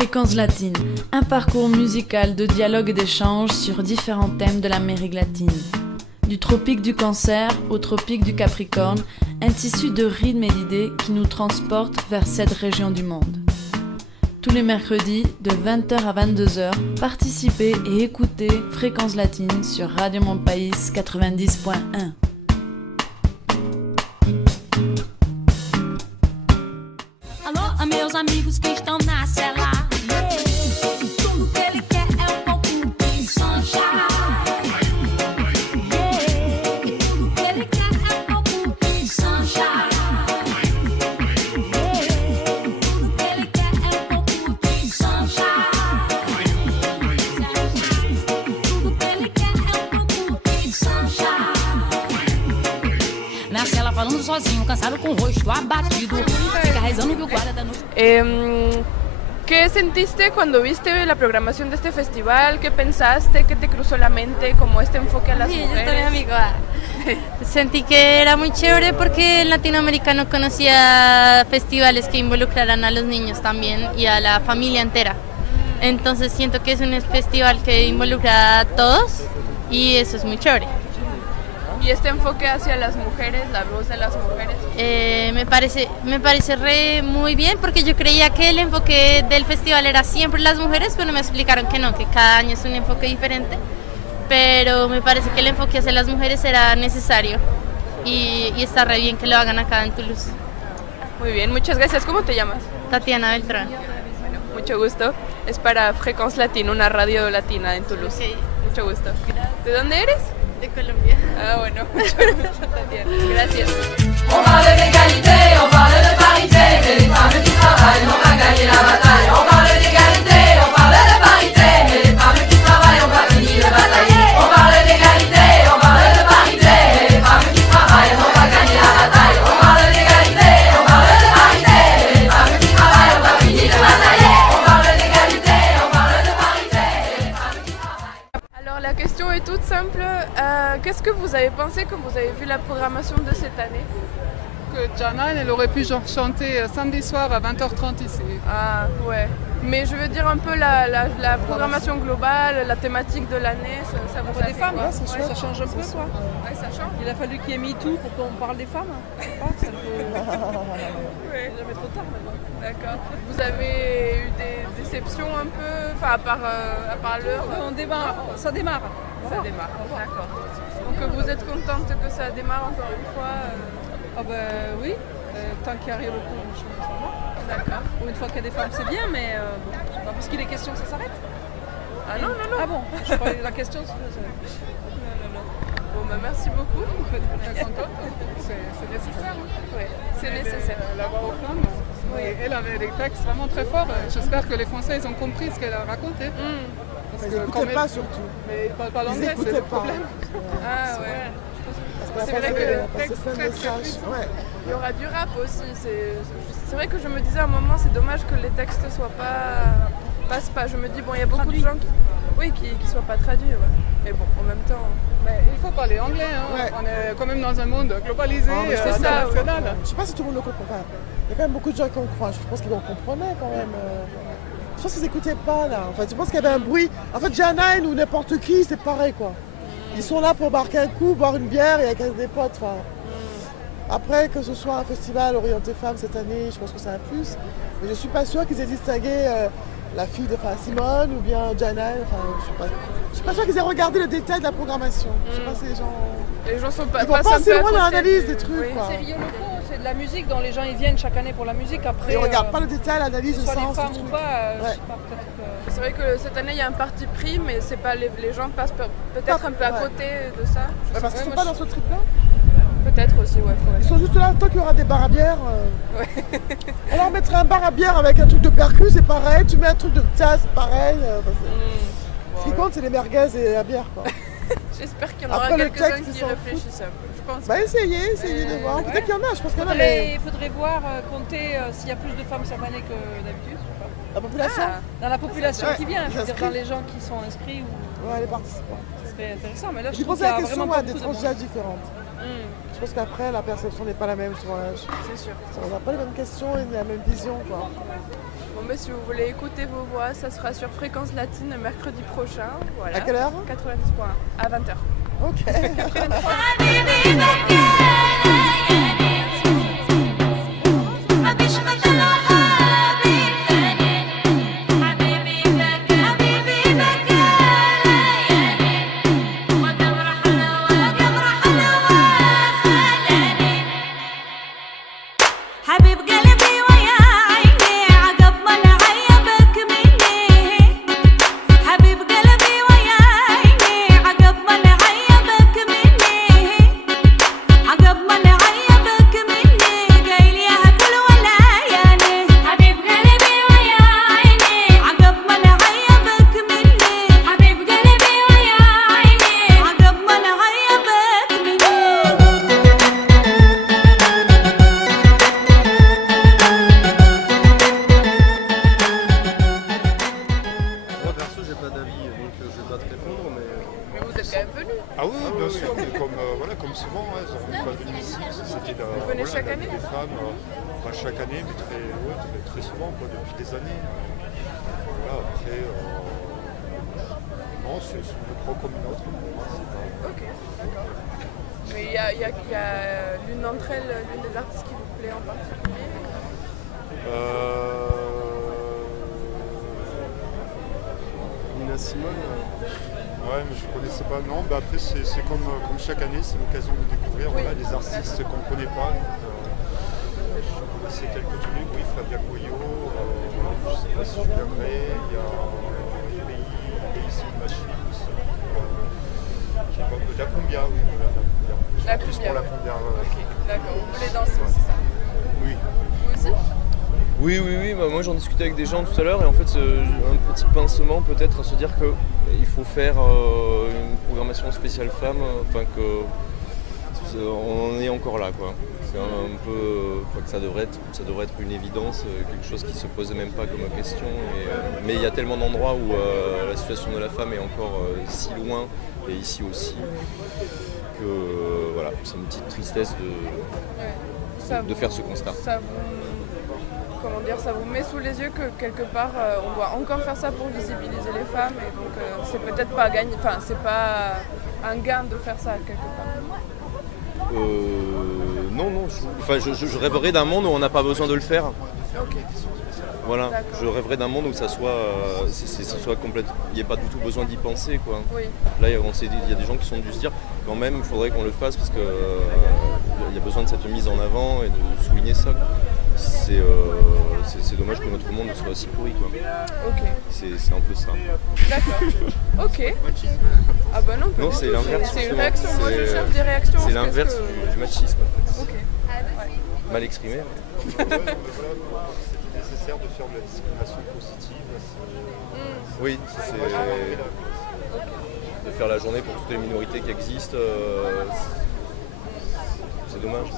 Fréquence latine, un parcours musical de dialogue et d'échange sur différents thèmes de l'Amérique latine. Du tropique du Cancer au tropique du Capricorne, un tissu de rythmes et d'idées qui nous transporte vers cette région du monde. Tous les mercredis, de 20h à 22h, participez et écoutez Fréquence latine sur Radio Mon País 90.1. Alô, a meus amigos que estão na cela. Tudo que ele quer é pouco de sunshine. Tudo que ele quer é pouco de sunshine. Tudo que ele quer é pouco de sunshine. Tudo que ele quer é pouco de sunshine. Na cela falando sozinho, cansado com o rosto abatido. Fica rezando que o guarda da noite. ¿Qué sentiste cuando viste la programación de este festival? ¿Qué pensaste? ¿Qué te cruzó la mente? Como este enfoque a las Sí, yo mujeres. también, amigo. Sentí que era muy chévere porque en Latinoamérica no conocía festivales que involucraran a los niños también y a la familia entera. Entonces siento que es un festival que involucra a todos y eso es muy chévere. Y este enfoque hacia las mujeres, la voz de las mujeres. Me parece muy bien porque yo creía que el enfoque del festival era siempre las mujeres, pero me explicaron que no, que cada año es un enfoque diferente. Pero me parece que el enfoque hacia las mujeres era necesario y está re bien que lo hagan acá en Toulouse. Muy bien, muchas gracias. ¿Cómo te llamas? Tatiana Beltrán. Bueno, mucho gusto. Es para Fréquence Latine, una radio latina en Toulouse. Okay. Mucho gusto. ¿De dónde eres? De Colombia. Ah, bueno, mucho gusto, Tatiana. Gracias. On parle d'égalité, on parle de parité, mais les femmes qui travaillent n'ont pas gagné la bataille. On parle d'égalité, on parle de parité, mais les femmes qui travaillent n'ont pas fini de batailler. On parle d'égalité, on parle de parité, mais les femmes qui travaillent n'ont pas gagné la bataille. On parle d'égalité, on parle de parité, mais les femmes qui travaillent n'ont pas fini de batailler. On parle d'égalité, on parle de parité, mais les femmes qui travaillent. Alors la question est toute simple. Qu'est-ce que vous avez pensé quand vous avez vu la programmation de cette année? Que Jana, elle aurait pu chanter samedi soir à 20h30 ici. Ah ouais. Mais je veux dire un peu la programmation globale, la thématique de l'année, ça vous a Des fait femmes, quoi? ouais, ça change un peu quoi. Ouais, ça change. Il a fallu qu'il y ait mis tout pour qu'on parle des femmes. Je sais pas, ça peut... Ouais. jamais trop tard maintenant. D'accord. Vous avez eu des déceptions un peu, enfin à part l'heure. On démarre, ça démarre. Ça démarre. D'accord. Donc vous êtes contente que ça démarre encore une fois Ah ben oui, tant qu'il y a rien au cours, ça va. D'accord. Pour une fois qu'il y a des femmes, c'est bien, mais bon, c'est pas parce qu'il est question que ça s'arrête. Ah non, non, non. Ah bon, je croyais que la question c'est... Bon bah merci beaucoup. Très contente. C'est nécessaire. Ouais, c'est nécessaire. La voix aux femmes. Oui. Et elle avait des textes vraiment très forts. J'espère que les Français ils ont compris ce qu'elle a raconté. Parce Ils que quand n'écoutaient même- pas surtout. Mais ils parlent pas Ils l'anglais, c'est n'écoutaient le pas. problème. Ah ouais. C'est vrai que texte plein de très, très messages. puissant. Ouais. Il y aura du rap aussi. C'est vrai que je me disais à un moment, c'est dommage que les textes soient passent pas. Je me dis bon, il y a beaucoup de gens qui soient pas traduits. Ouais. Mais bon, en même temps. Mais il faut parler anglais. Hein. Ouais. On est quand même dans un monde globalisé, Non, mais c'est ça, international. Je sais pas si tout le monde le comprend. Enfin, il y a quand même beaucoup de gens qui ont croient. Je pense qu'ils le comprenaient quand même. Je pense qu'ils n'écoutaient pas là. Enfin, je pense qu'il y avait un bruit. En fait, Janine ou n'importe qui, c'est pareil quoi. Ils sont là pour marquer un coup, boire une bière et avec des potes. Enfin, après, que ce soit un festival orienté femmes cette année, je pense que c'est un plus. Mais je suis pas sûre qu'ils aient distingué la fille de Simone ou bien Janine. Enfin, je suis pas sûre qu'ils aient regardé le détail de la programmation. Je sais pas si les gens. Les gens sont pas. Ils vont passent pas un assez peu à loin dans côté l'analyse du- des trucs oui. quoi. C'est Rio Loco, c'est de la musique dont les gens ils viennent chaque année pour la musique. Après, Ils regardent pas le détail, l'analyse, que le ce soit sens. les le femmes ou truc. pas, je Ouais. sais pas, peut-être que... C'est vrai que cette année il y a un parti pris, mais c'est pas les gens passent peut-être un peu à Ouais. côté de ça. Je Ouais, sais parce qu'ils sont moi, pas dans ce trip là. Peut-être aussi, ouais. Ils sont juste là tant qu'il y aura des bars à bière. Ouais. On leur mettrait un bar à bière avec un truc de percu, c'est pareil. Tu mets un truc de jazz, c'est pareil. Ce qui compte, c'est les merguez et la bière quoi. J'espère qu'il y en aura Après, le quelques-uns texte, ils qui s'en réfléchissent un peu. Je pense. Bah essayez de voir. Peut-être qu'il y en a, je pense qu'il y en a, mais Il faudrait voir, compter s'il y a plus de femmes cette année que d'habitude. je sais pas. la population, Dans la population Ouais, qui vient, je veux dire inscrits. dans les gens qui sont inscrits, ou... ouais, les participants. ce serait intéressant. Mais là, je J'ai trouve posé qu'il y la a question vraiment à pas des beaucoup de tranches monde. d'âge différentes. Je pense qu'après, la perception n'est pas la même sur l'âge. C'est sûr. On n'a pas les mêmes questions et la même vision, quoi. Bon, mais si vous voulez écouter vos voix, ça sera sur Fréquence Latine mercredi prochain. Voilà. À quelle heure? 90.1 à 20h. Ok. Ah oui, bien sûr, mais comme souvent, elles n'ont pas venu ici. C'était Vous venez chaque année des femmes, pas chaque année, mais très souvent, depuis des années. Voilà, après, non, je le prends comme une autre. Ok, d'accord. Mais il y a l'une d'entre elles, l'une des artistes qui vous plaît en particulier? Nina Simone. Ouais, mais je ne connaissais pas. Non, bah après, c'est comme chaque année, c'est l'occasion de découvrir des artistes qu'on ne connaît pas. Je connaissais quelques trucs, oui, Flavia Coyo, je ne sais pas si je viendrai, il y a Pays sur Machine aussi. La Cumbia, oui. La plus Cumbia. pour la Cumbia. Ok, d'accord. Vous voulez danser, c'est ça? Oui. Vous aussi? Oui, bah moi j'en discutais avec des gens tout à l'heure et en fait un petit pincement peut-être à se dire qu'il faut faire une programmation spéciale femme, enfin on en est encore là quoi. C'est un peu que ça devrait être une évidence, quelque chose qui se posait même pas comme question. Mais il y a tellement d'endroits où la situation de la femme est encore si loin et ici aussi que voilà, c'est une petite tristesse de faire ce constat. Ça vous met sous les yeux que quelque part on doit encore faire ça pour visibiliser les femmes et donc c'est peut-être pas gagné, enfin c'est pas un gain de faire ça quelque part. Non, je rêverais d'un monde où on n'a pas besoin de le faire. Ok. Voilà, je rêverais d'un monde où ça soit complète, il n'y ait pas du tout besoin d'y penser quoi. Oui. Là il y a des gens qui sont dû se dire quand même il faudrait qu'on le fasse parce qu'il y a besoin de cette mise en avant et de souligner ça. C'est dommage que notre monde soit aussi pourri quoi. Ok. C'est un peu ça. D'accord. Ok. Ah bah non, c'est l'inverse. C'est une réaction, moi je cherche des réactions. C'est l'inverse du machisme en fait. Ok. Ouais. Mal exprimé. C'était nécessaire de faire de la discrimination positive. Oui, de faire la journée pour toutes les minorités qui existent. C'est dommage.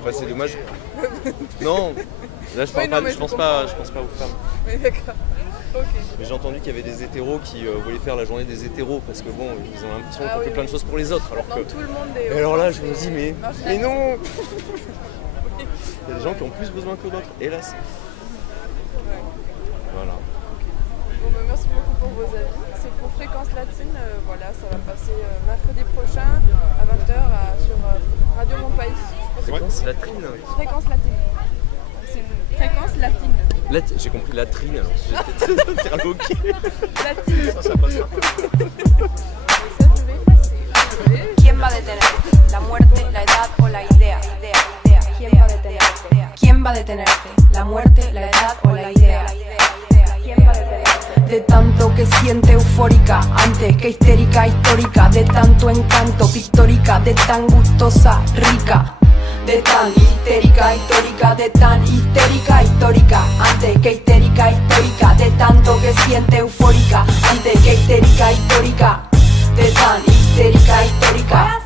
Enfin, c'est dommage. Non, là je pense pas aux femmes. Oui, d'accord. Okay. Mais j'ai entendu qu'il y avait des hétéros qui voulaient faire la journée des hétéros parce que bon, ils ont l'impression qu'on fait plein de choses pour les autres. Alors que. Tout le monde est. Et alors là, je me dis mais non. Il y a des gens qui ont plus besoin que d'autres, hélas. Ouais. Voilà. Bon, bah, merci beaucoup pour vos avis. C'est pour Fréquence Latine. Voilà, ça va passer mercredi prochain à 20h sur Radio Montpaïs. Fréquence Latine. Fréquence Latine. C'est une fréquence latine. J'ai compris latrine, j'étais interloqué. Latine. Ça passe pas. Ça, je vais effacer. ¿Quién va a detenerte? ¿La muerte, la edad o la idea? ¿Quién va a detenerte? ¿Quién va a detenerte? ¿La muerte, la edad o la idea? ¿Quién va a detenerte? De tanto que siente eufórica, antes que histérica, histórica, de tanto encanto, pictórica, de tan gustosa, rica. De tan histérica, histórica, de tan histérica, histórica, antes que histérica, histórica, de tanto que siente eufórica, antes que histérica, histórica, de tan histérica, histórica.